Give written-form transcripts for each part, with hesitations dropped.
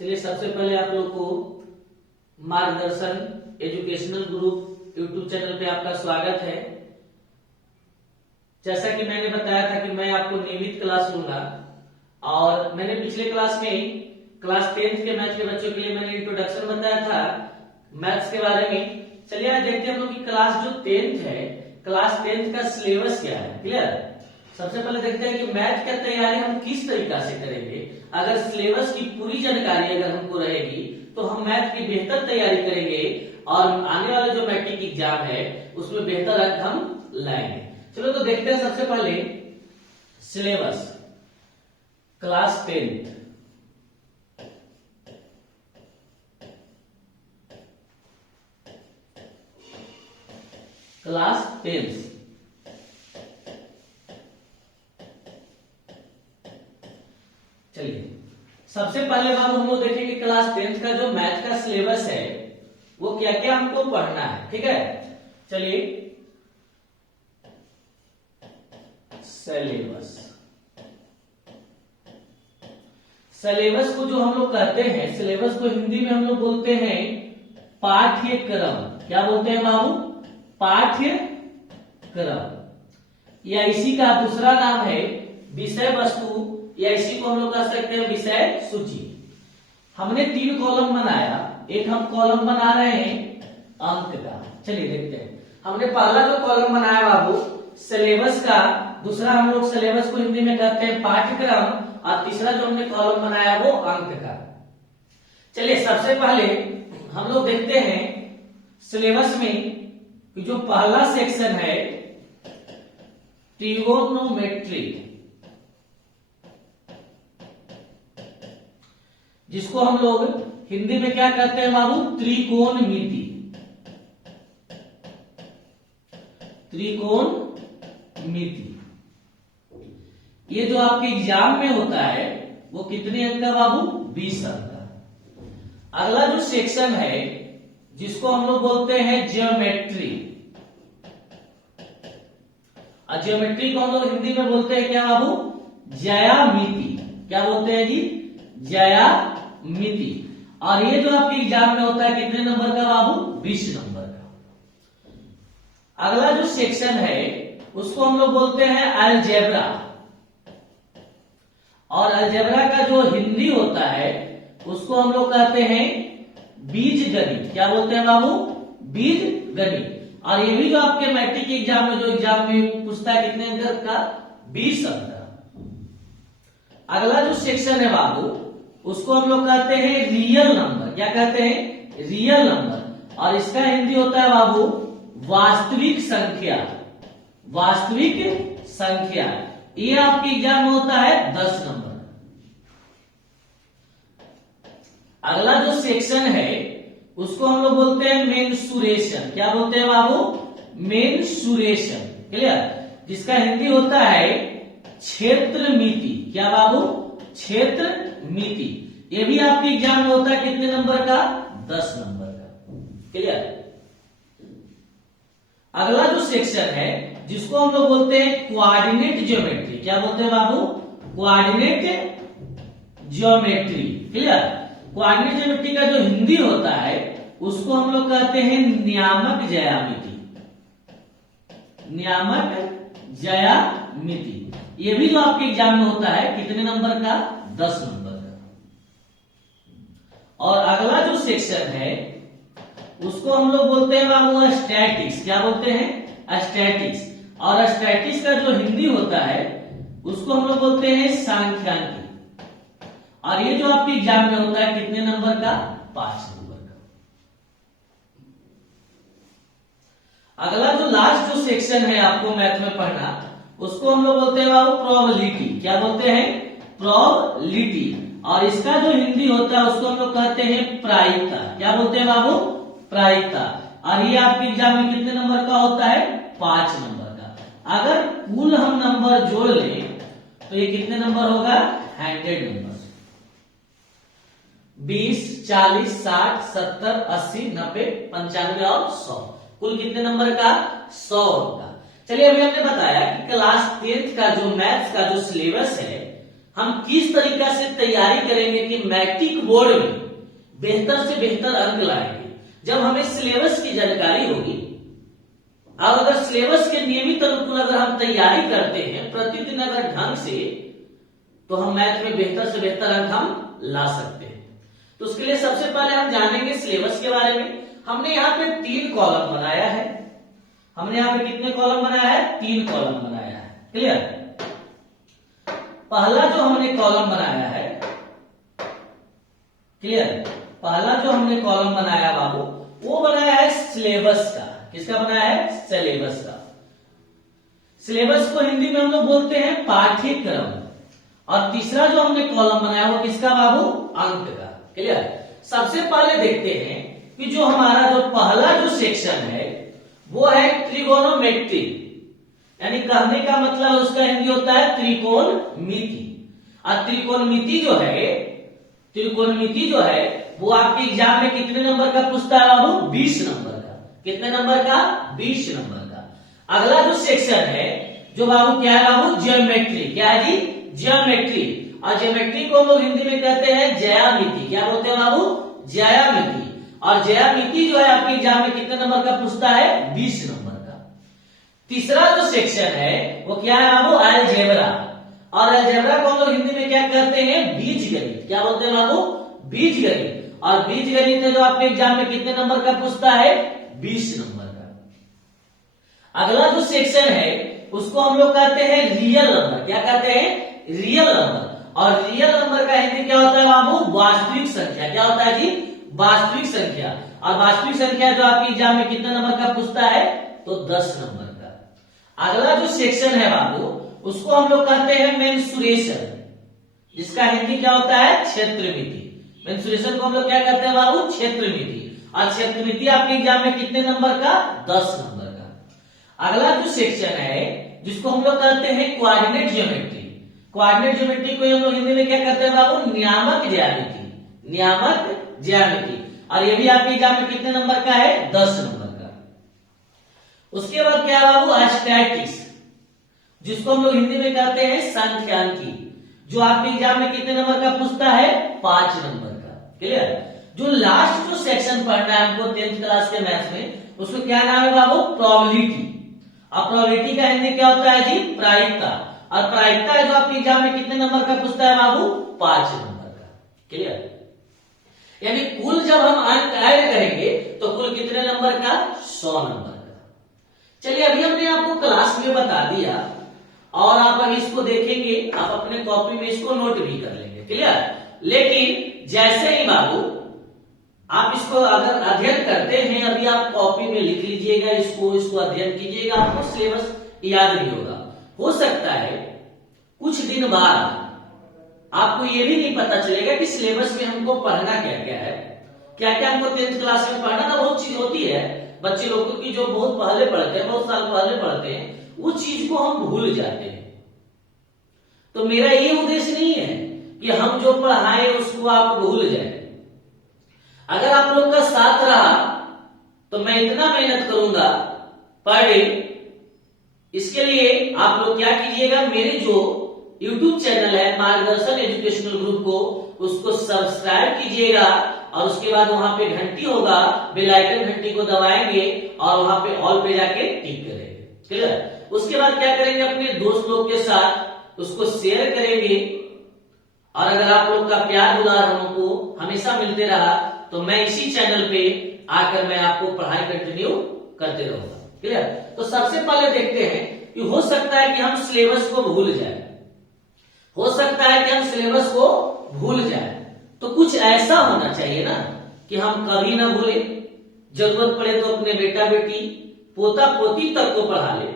चलिए सबसे पहले आप लोग को मार्गदर्शन एजुकेशनल ग्रुप यूट्यूब चैनल पे आपका स्वागत है। जैसा कि मैंने बताया था कि मैं आपको नियमित क्लास लूंगा और मैंने पिछले क्लास में क्लास 10th के मैथ्स के बच्चों के लिए मैंने इंट्रोडक्शन बताया था मैथ्स के बारे में। चलिए आज देखते हैं हम लोग की क्लास जो 10th है, क्लास 10th का सिलेबस क्या है। क्लियर? सबसे पहले देखते हैं कि मैथ की तैयारी हम किस तरीका से करेंगे। अगर सिलेबस की पूरी जानकारी अगर हमको रहेगी तो हम मैथ की बेहतर तैयारी करेंगे और आने वाले जो मैट्रिक एग्जाम है उसमें बेहतर अंक हम लाएंगे। चलो तो देखते हैं सबसे पहले syllabus class 10th। Class 10th चलिए सबसे पहले बात हम लोग देखेंगे क्लास 10th का जो मैथ का सिलेबस है वो क्या क्या हमको पढ़ना है। ठीक है, चलिए सिलेबस सिलेबस को जो हम लोग कहते हैं, सिलेबस को हिंदी में हम लोग बोलते हैं पाठ्यक्रम। क्या बोलते हैं बाबू? पाठ्यक्रम, या इसी का दूसरा नाम है विषय वस्तु, या इसी को हम लोग कह सकते हैं विषय सूची। हमने 3 कॉलम बनाया, एक हम कॉलम बना रहे हैं अंक का। चलिए देखते हैं। हमने पहला जो कॉलम बनाया बाबू सिलेबस का, दूसरा हम लोग सिलेबस को हिंदी में कहते हैं पाठ्यक्रम, और तीसरा जो हमने कॉलम बनाया वो अंक का। चलिए सबसे पहले हम लोग देखते हैं सिलेबस में जो पहला सेक्शन है ट्रिगोनोमेट्री, जिसको हम लोग हिंदी में क्या कहते हैं बाबू? त्रिकोणमिति। त्रिकोणमिति ये जो आपके एग्जाम में होता है वो कितने अंक का बाबू? 20 अंक का। अगला जो सेक्शन है जिसको हम लोग बोलते हैं ज्योमेट्री, और ज्योमेट्री को हम लोग हिंदी में बोलते हैं क्या बाबू? ज्यामिति। क्या बोलते हैं जी? ज्यामिति। और ये जो आपके एग्जाम में होता है कितने नंबर का बाबू? 20 नंबर का। अगला जो सेक्शन है उसको हम लोग बोलते हैं अलजेब्रा, और अलजेब्रा का जो हिंदी होता है उसको हम लोग कहते हैं बीजगणित। क्या बोलते हैं बाबू? बीजगणित। और ये भी जो आपके मैट्रिक के एग्जाम में जो एग्जाम में पूछता है कितने अंक का? 20 अंक का। अगला जो सेक्शन है बाबू उसको हम लोग कहते हैं रियल नंबर। क्या कहते हैं? Real number. और इसका हिंदी होता है बाबू वास्तविक संख्या। वास्तविक संख्या ये आपके एग्जाम में होता है 10 नंबर। अगला जो सेक्शन है उसको हम लोग बोलते हैं मेंसुरेशन। क्या बोलते हैं बाबू? मेंसुरेशन। क्लियर? जिसका हिंदी होता है क्षेत्रमिति। क्या बाबू? क्षेत्रमिति। ये भी आपके एग्जाम में होता है कितने नंबर का? 10 नंबर का। क्लियर? अगला जो सेक्शन है जिसको हम लोग बोलते हैं कोऑर्डिनेट ज्योमेट्री। क्या बोलते हैं बाबू? Coordinate geometry. Clear? Coordinate geometry का जो हिंदी होता है उसको हम लोग कहते हैं नियामक ज्यामिति। नियामक ज्यामिति ये भी जो आपके एग्जाम में होता है कितने नंबर का? 10 नंबर का। और अगला जो सेक्शन है उसको हम लोग बोलते हैं बाबू स्टैटिक्स। क्या बोलते हैं? स्टैटिक्स। और स्टैटिक्स का जो हिंदी होता है उसको हम लोग बोलते हैं सांख्यिकी। और ये जो आपके एग्जाम में होता है कितने नंबर का? 5 नंबर का। अगला जो लास्ट जो सेक्शन है आपको मैथ में पढ़ना उसको हम लोग बोलते हैं बाबू प्रोबेबिलिटी। क्या बोलते हैं? प्रोबेबिलिटी। और इसका जो हिंदी होता है उसको हम लोग कहते हैं प्रायिकता। क्या बोलते हैं बाबू? प्रायिकता। और ये आपके एग्जाम में कितने नंबर का होता है? 5 नंबर का। अगर कुल हम नंबर जोड़ लें तो ये कितने नंबर होगा? 100 नंबर। 20, 40, 60, 70, 80, 90, 95 और 100। कुल कितने नंबर का? 100 का। चलिए अभी हमने बताया कि क्लास 10th का जो मैथ्स का जो सिलेबस है हम किस तरीका से तैयारी करेंगे कि मैट्रिक बोर्ड में बेहतर से बेहतर अंक लाएंगे। जब हमें सिलेबस की जानकारी होगी और अगर सिलेबस के नियमित अनुकूल अगर हम तैयारी करते हैं प्रतिदिन अगर ढंग से, तो हम मैथ में बेहतर से बेहतर अंक हम ला सकते हैं। तो उसके लिए सबसे पहले हम जानेंगे सिलेबस के बारे में। हमने यहाँ पे 3 कॉलम बनाया है। हमने यहाँ पे कितने कॉलम बनाया है? 3 कॉलम बनाया है। क्लियर? पहला जो हमने कॉलम बनाया है, क्लियर, पहला जो हमने कॉलम बनाया बाबू, वो बनाया है सिलेबस का। किसका बनाया है? सिलेबस का। सिलेबस को हिंदी में हम लोग बोलते हैं पाठ्यक्रम। और तीसरा जो हमने कॉलम बनाया वो किसका बाबू? अंक का। क्लियर? सबसे पहले देखते हैं कि जो हमारा जो पहला जो सेक्शन है वो है त्रिकोणमिति, यानी कहने का मतलब उसका हिंदी होता है त्रिकोणमिति। और त्रिकोणमिति जो है वो आपके एग्जाम में कितने नंबर का पूछता है बाबू? 20 नंबर का। कितने नंबर का? 20 नंबर का। अगला जो सेक्शन है जो बाबू क्या है बाबू? ज्योमेट्री। क्या है जी? ज्योमेट्री। और ज्योमेट्री को हम लोग हिंदी में कहते हैं ज्यामिति। क्या बोलते हैं बाबू? ज्यामिति। और ज्यामिति जो है आपके एग्जाम में कितने नंबर का पूछता है? 20 नंबर का। तीसरा जो सेक्शन है वो क्या है बाबू? अलजेब्रा। और अलजेब्रा को हम लोग हिंदी में क्या कहते हैं? बीजगणित। क्या बोलते हैं बाबू? बीजगणित। और बीजगणित है जो आपके एग्जाम में कितने नंबर का पूछता है? 20 नंबर का। अगला जो सेक्शन है उसको हम लोग कहते हैं रियल नंबर। क्या कहते हैं? Real number. और रियल नंबर का हिंदी क्या होता है बाबू? वास्तविक संख्या। क्या होता है जी? वास्तविक संख्या। और वास्तविक संख्या जो आपके एग्जाम में कितने नंबर का पूछता है? तो 10 नंबर का। अगला जो सेक्शन है बाबू उसको हम लोग कहते हैं मेंसुरेशन, जिसका हिंदी क्या होता है? क्षेत्रमिति। मेंसुरेशन को हम लोग क्या कहते हैं बाबू? क्षेत्रमिति। और क्षेत्रमिति आपके एग्जाम में कितने नंबर का? 10 नंबर का। अगला जो सेक्शन है जिसको हम लोग कहते हैं कोऑर्डिनेट ज्योमेट्री। कोऑर्डिनेट ज्योमेट्री को हम लोग हिंदी में क्या कहते हैं बाबू? नियामक ज्यामिति। नियामक ज्यामिति। और ये भी आपके एग्जाम में कितने नंबर का है? 10 नंबर का। उसके बाद क्या है बाबू? स्टैटिस्टिक्स, जिसको हम लोग हिंदी में कहते हैं सांख्यिकी, जो आपके एग्जाम में कितने नंबर का पूछता है? 5 नंबर का। क्लियर? जो लास्ट जो सेक्शन पढ़ना है हमको 10th क्लास के मैथ्स में, उसको क्या नाम है बाबू? प्रोबेबिलिटी। और प्रोबेबिलिटी का हिंदी क्या होता है जी? प्रायिकता। और प्रायिकता है जो आपके एग्जाम में कितने नंबर का पूछता है बाबू? 5 नंबर का। क्लियर? यानी कुल जब हम अंक ऐड करेंगे तो कुल कितने नंबर का? 100 नंबर का। चलिए अभी हमने आपको क्लास में बता दिया और आप अभी इसको देखेंगे, आप अपने कॉपी में इसको नोट भी कर लेंगे। क्लियर? लेकिन जैसे ही बाबू आप इसको अगर अध्ययन करते हैं, अभी आप कॉपी में लिख लीजिएगा, इसको अध्ययन कीजिएगा, आपको सिलेबस याद नहीं होगा। हो सकता है कुछ दिन बाद आपको ये भी नहीं पता चलेगा कि सिलेबस में हमको पढ़ना क्या क्या है। क्या क्या हमको 10th क्लास में पढ़ना ना, बहुत चीज होती है बच्चे लोगों की जो बहुत पहले पढ़ते हैं, बहुत साल पहले पढ़ते हैं, वो चीज को हम भूल जाते हैं। तो मेरा ये उद्देश्य नहीं है कि हम जो पढ़ाए उसको आप भूल जाए। अगर आप लोग का साथ रहा तो मैं इतना मेहनत करूंगा पर डे, इसके लिए आप लोग क्या कीजिएगा, मेरे जो YouTube चैनल है मार्गदर्शन एजुकेशनल ग्रुप को, उसको सब्सक्राइब कीजिएगा और उसके बाद वहां पे घंटी होगा, बेल आइकन घंटी को दबाएंगे और वहां पे ऑल पे जाके टिक करेंगे। क्लियर? उसके बाद क्या करेंगे, अपने दोस्त लोग के साथ उसको शेयर करेंगे। और अगर आप लोग का प्यार दुलार हमको हमेशा मिलते रहा तो मैं इसी चैनल पे आकर मैं आपको पढ़ाई कंटिन्यू करते रहूंगा। क्लियर? तो सबसे पहले देखते हैं कि हो सकता है कि हम सिलेबस को भूल जाए, हो सकता है कि हम सिलेबस को भूल जाए, तो कुछ ऐसा होना चाहिए ना कि हम कभी ना भूले, जरूरत पड़े तो अपने बेटा बेटी पोता पोती तक को पढ़ा ले।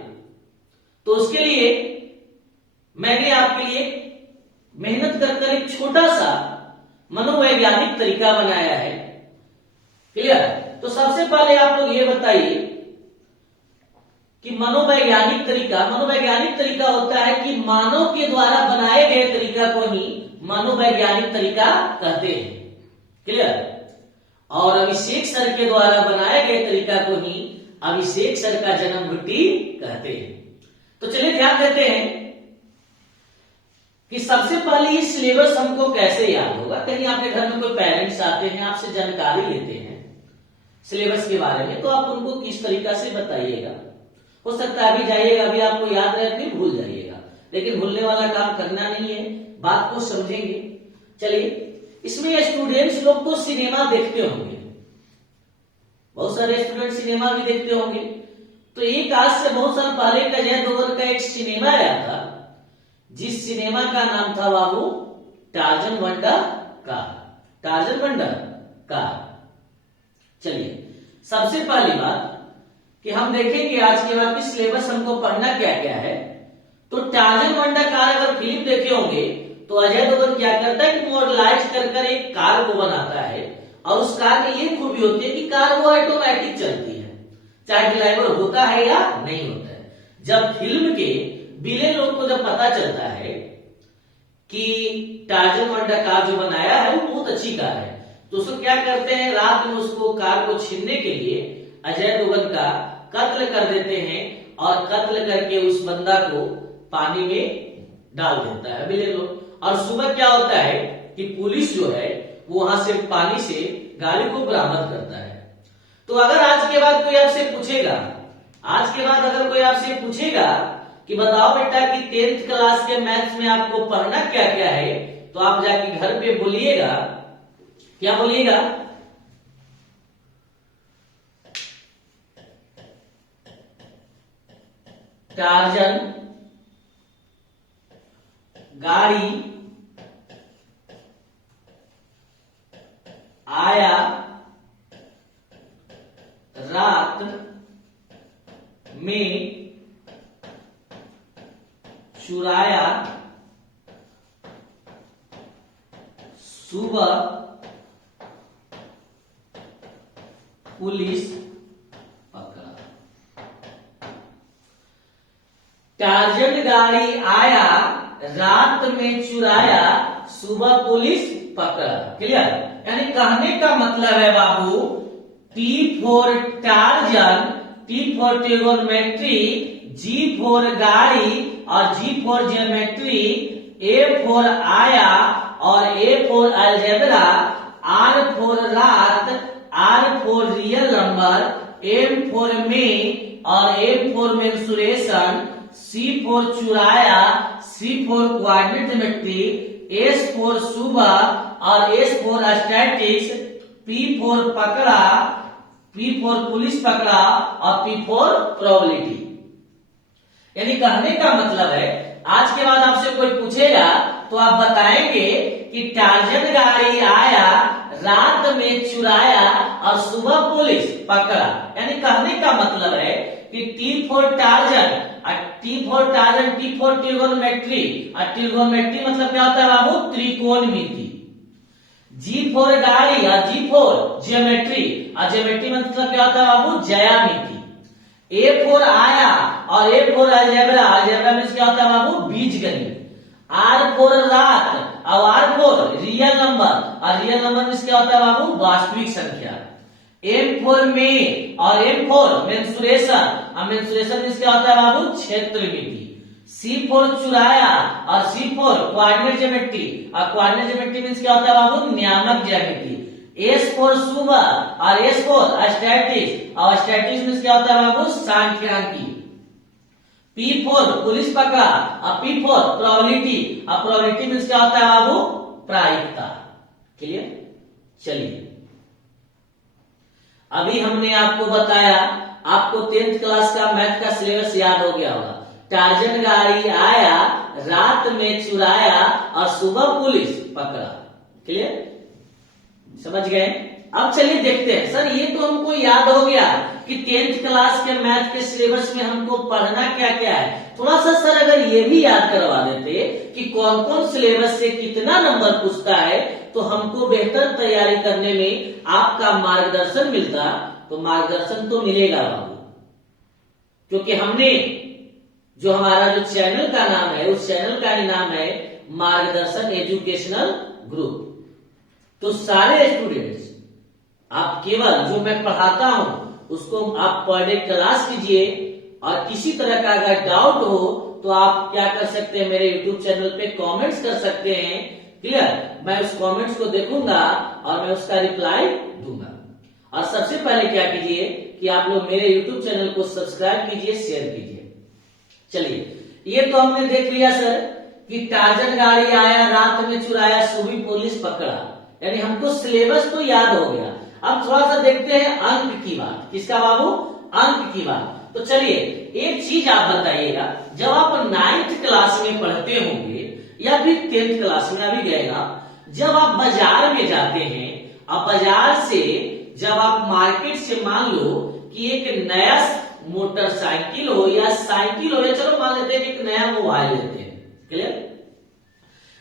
तो उसके लिए मैंने आपके लिए मेहनत कर एक छोटा सा मनोवैज्ञानिक तरीका बनाया है। क्लियर? तो सबसे पहले आप लोग ये बताइए कि मनोवैज्ञानिक तरीका होता है कि मानव के द्वारा बनाए गए तरीका को ही मनोवैज्ञानिक तरीका कहते हैं। क्लियर? और अभिषेक सर के द्वारा बनाए गए तरीका को ही अभिषेक सर का जन्म घुट्टी कहते हैं। तो चलिए ध्यान देते हैं कि सबसे पहले ये सिलेबस हमको कैसे याद होगा। कहीं आपके घर में कोई पेरेंट्स आते हैं, आपसे जानकारी लेते हैं सिलेबस के बारे में, तो आप उनको किस तरीका से बताइएगा। हो सकता है अभी जाइएगा, अभी आपको याद रहे, फिर भूल जाइएगा, लेकिन भूलने वाला काम करना नहीं है, बात को समझेंगे। चलिए, इसमें स्टूडेंट्स लोग तो सिनेमा देखते होंगे, बहुत सारे स्टूडेंट सिनेमा भी देखते होंगे। तो एक आज से बहुत साल पहले का अजय देवगन का एक सिनेमा आया था, जिस सिनेमा का नाम था बाबू Tarzan wonder car. Tarzan wonder car. चलिए, सबसे पहली बात कि हम देखेंगे आज के बाद की सिलेबस हमको पढ़ना क्या क्या है। तो टार्जन वंडर कार अगर फिल्म देखे होंगे तो अजय देवगन क्या करता है कि मॉडलाइज कर एक कार को बनाता है, और उस कार में ये खूबी होती है कि कार वो ऑटोमेटिक चलती है, चाहे ड्राइवर होता है या नहीं होता है। जब फिल्म के विलेन लोग को जब पता चलता है कि टार्जन वंडर कार जो बनाया है वो बहुत अच्छी कार है, तो उसको क्या करते हैं, रात में उसको कार को छीनने के लिए अजय देवगन का कत्ल कर देते हैं, और कत्ल करके उस बंदा को पानी में डाल देता है विलेन लोग। और सुबह क्या होता है कि पुलिस जो है वो वहां से पानी से गाड़ी को बरामद करता है। तो अगर आज के बाद कोई आपसे पूछेगा, आज के बाद अगर कोई आपसे पूछेगा कि बताओ बेटा कि 10th क्लास के मैथ्स में आपको पढ़ना क्या क्या है, तो आप जाके घर पे बोलिएगा, क्या बोलिएगा, टार्जन गाड़ी आया रात में चुराया सुबह पुलिस पकड़ा। टार्जन गाड़ी आया रात में चुराया सुबह पुलिस पकड़ा। क्लियर? यानी कहने का मतलब है बाबू, T for Tarzan, T for trigonometry, G for गाड़ी और G for geometry, A for आया और A for algebra, R for रात, R for real number, M for में और M for mensuration, C for चुराया, C for coordinate geometry, S for सुबह और S for statics, P for पकड़ा, P for police पकड़ा और पी फॉर प्रोबेबिलिटी। यानी कहने का मतलब है, आज के बाद आपसे कोई पूछेगा तो आप बताएंगे कि टार्जन गाड़ी आया रात में चुराया और सुबह पुलिस पकड़ा। यानी कहने का मतलब है कि T for Tarzan, T for Tarzan, T for trigonometry, और ट्रिगोनोमेट्री मतलब क्या होता है बाबू, त्रिकोणमिति। जी फॉर गाड़ी और जी फॉर ज्योमेट्री, और ज्योमेट्री मतलब क्या होता है बाबू, ज्यामिति। ए फॉर आया और A for algebra, algebra means क्या होता है बाबू, बीजगणित। आर फॉर रात और आर फॉर रियल नंबर, और रियल नंबर मींस क्या होता है बाबू, वास्तविक संख्या। एम फॉर में और एम फॉर मेंसुरेशन, और मेंसुरेशन मींस क्या होता है बाबू, क्षेत्रमिति। सी फॉर चुराया और सी फॉर कोऑर्डिनेट ज्योमेट्री, और कोऑर्डिनेट ज्योमेट्री मींस क्या होता है बाबू, नियामक ज्यामिति। एस फॉर सुबह और एस फॉर स्टैटिक्स, और स्टैटिक्स मींस क्या होता है बाबू, सांख्यिकी। पी फॉर पुलिस पकड़ा और पी फॉर प्रोबेबिलिटी, और प्रोबेबिलिटी मींस क्या होता है बाबू, प्रायिकता। क्लियर? चलिए, अभी हमने आपको बताया, आपको 10th क्लास का मैथ का सिलेबस याद हो गया होगा। टार्जन गाड़ी आया रात में चुराया और सुबह पुलिस पकड़ा। क्लियर? समझ गए? अब चलिए देखते हैं, सर ये तो हमको याद हो गया कि 10th क्लास के मैथ के सिलेबस में हमको पढ़ना क्या क्या है। थोड़ा सा सर अगर ये भी याद करवा देते कि कौन कौन सिलेबस से कितना नंबर पूछता है, तो हमको बेहतर तैयारी करने में आपका मार्गदर्शन मिलता। तो मार्गदर्शन तो मिलेगा बाबू, क्योंकि हमने जो हमारा जो चैनल का नाम है, उस चैनल का ही नाम है मार्गदर्शन एजुकेशनल ग्रुप। तो सारे स्टूडेंट्स, आप केवल जो मैं पढ़ाता हूं उसको आप पर डे क्लास कीजिए, और किसी तरह का अगर डाउट हो तो आप क्या कर सकते हैं, मेरे यूट्यूब चैनल पे कमेंट्स कर सकते हैं। क्लियर, मैं उस कमेंट्स को देखूंगा और मैं उसका रिप्लाई दूंगा। और सबसे पहले क्या कीजिए कि आप लोग मेरे यूट्यूब चैनल को सब्सक्राइब कीजिए, शेयर कीजिए। चलिए, ये तो हमने देख लिया सर कि टार्जन गाड़ी आया, रात में चुराया, सुबह पुलिस पकड़ा, यानी हमको सिलेबस तो याद हो गया। अब थोड़ा सा देखते हैं अंक की बात। किसका बाबू? अंक की बात। तो चलिए, एक चीज आप बताइएगा, जब आप 9th क्लास में पढ़ते होंगे या फिर 10th क्लास में अभी गएगा, जब आप बाजार में जाते हैं, अब बाजार से जब आप मार्केट से मान लो कि एक नया मोटरसाइकिल हो या साइकिल हो, या चलो मान लेते हैं कि एक नया मोबाइल लेते हैं। क्लियर,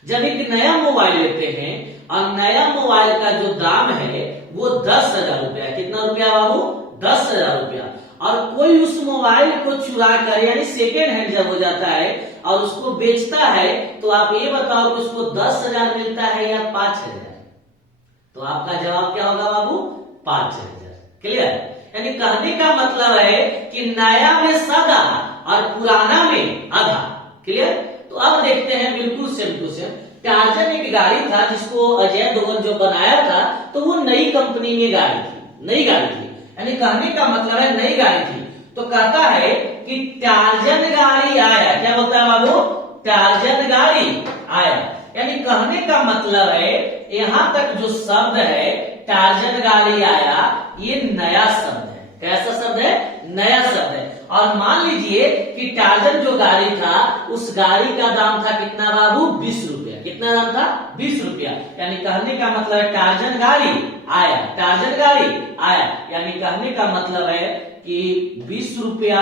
जब एक नया मोबाइल लेते हैं और नया मोबाइल का जो दाम है वो 10,000 रुपया। कितना रुपया बाबू? 10,000 रुपया। और कोई उस मोबाइल को चुरा कर, यानी सेकेंड हैंड जब हो जाता है और उसको बेचता है, तो आप ये बताओ कि उसको 10,000 मिलता है या 5,000? तो आपका जवाब क्या होगा बाबू? 5,000। क्लियर, यानी कहने का मतलब है कि नया में सदा और पुराना में आधा। क्लियर, तो अब देखते हैं बिल्कुल सेम टू सेम। टार्जन एक गाड़ी था जिसको अजय देवगन जो बनाया था, तो वो नई कंपनी में गाड़ी थी, नई गाड़ी थी, यानी कहने का मतलब है नई गाड़ी थी। तो कहता है कि टार्जन गाड़ी आया। क्या बोलता है बाबू? टार्जन गाड़ी आया, यानी कहने का मतलब है यहां तक जो शब्द है टार्जन गाड़ी आया, ये नया शब्द है। कैसा शब्द है? नया शब्द है। और मान लीजिए कि टार्जन जो गाड़ी था, उस गाड़ी का दाम था कितना बाबू? 20 रुपया। कितना दाम था? 20 रुपया। यानी कहने का मतलब है टार्जन गाड़ी आया, टार्जन गाड़ी आया, यानी कहने का मतलब है कि 20 रुपया,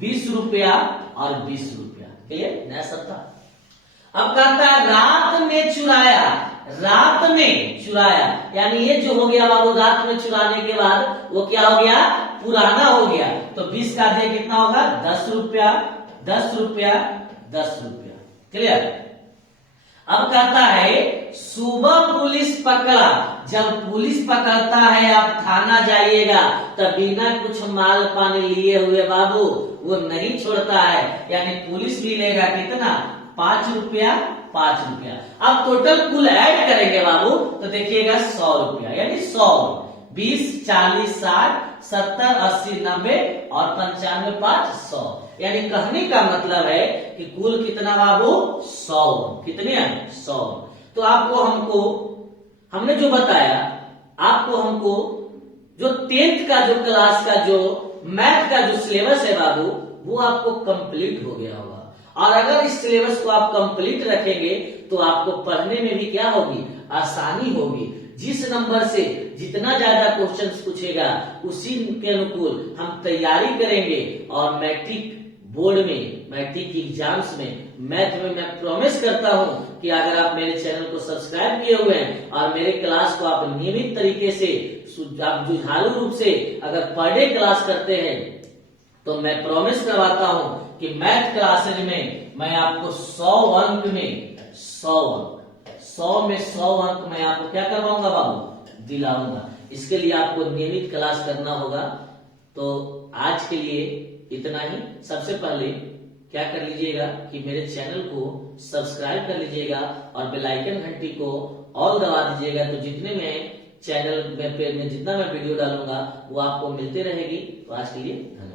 20 रुपया और 20 रुपया। क्लियर, नया शब्द था। अब कहता है रात में चुराया, रात में चुराया, यानी ये जो हो गया बाबू, रात में चुराने के बाद वो क्या हो गया? पुराना हो गया। तो 20 का दे कितना होगा? 10 रुपया, 10 रुपया, 10 रुपया। क्लियर, अब कहता है सुबह पुलिस पकड़ा। जब पुलिस पकड़ता है आप थाना जाइएगा, तब बिना कुछ माल पानी लिए हुए बाबू वो नहीं छोड़ता है, यानी पुलिस भी लेगा कितना? 5 रुपया, 5 रुपया। अब टोटल कुल ऐड करेंगे बाबू, तो देखिएगा 100 रुपया, यानी 100, 20, 40, 60, 70, 80, 90 और 95, 5, 100। यानी कहने का मतलब है कि कुल कितना बाबू? 100। कितने? 100। तो आपको हमने जो बताया, आपको हमको जो 10th का जो क्लास का जो मैथ का जो सिलेबस है बाबू, वो आपको कंप्लीट हो गया होगा। और अगर इस सिलेबस को आप कंप्लीट रखेंगे तो आपको पढ़ने में भी क्या होगी? आसानी होगी। जिस नंबर से जितना ज्यादा क्वेश्चंस पूछेगा उसी के अनुकूल हम तैयारी करेंगे। और मैट्रिक बोर्ड में, मैट्रिक एग्जाम्स में, मैथ में मैं प्रॉमिस करता हूं कि अगर आप मेरे चैनल को सब्सक्राइब किए हुए हैं और मेरे क्लास को आप नियमित तरीके से, आप जुझारू रूप से अगर पर डे क्लास करते हैं, तो मैं प्रॉमिस करवाता हूं कि मैथ क्लासेज में मैं आपको 100 अंक में 100 अंक, 100 में 100 अंक मैं आपको क्या करवाऊंगा बाबू? दिलाऊंगा। इसके लिए आपको नियमित क्लास करना होगा। तो आज के लिए इतना ही। सबसे पहले क्या कर लीजिएगा कि मेरे चैनल को सब्सक्राइब कर लीजिएगा और बेल आइकन घंटी को ऑल दबा दीजिएगा, तो जितने में चैनल में जितना मैं वीडियो डालूंगा वो आपको मिलते रहेगी। तो आज के लिए धन्यवाद।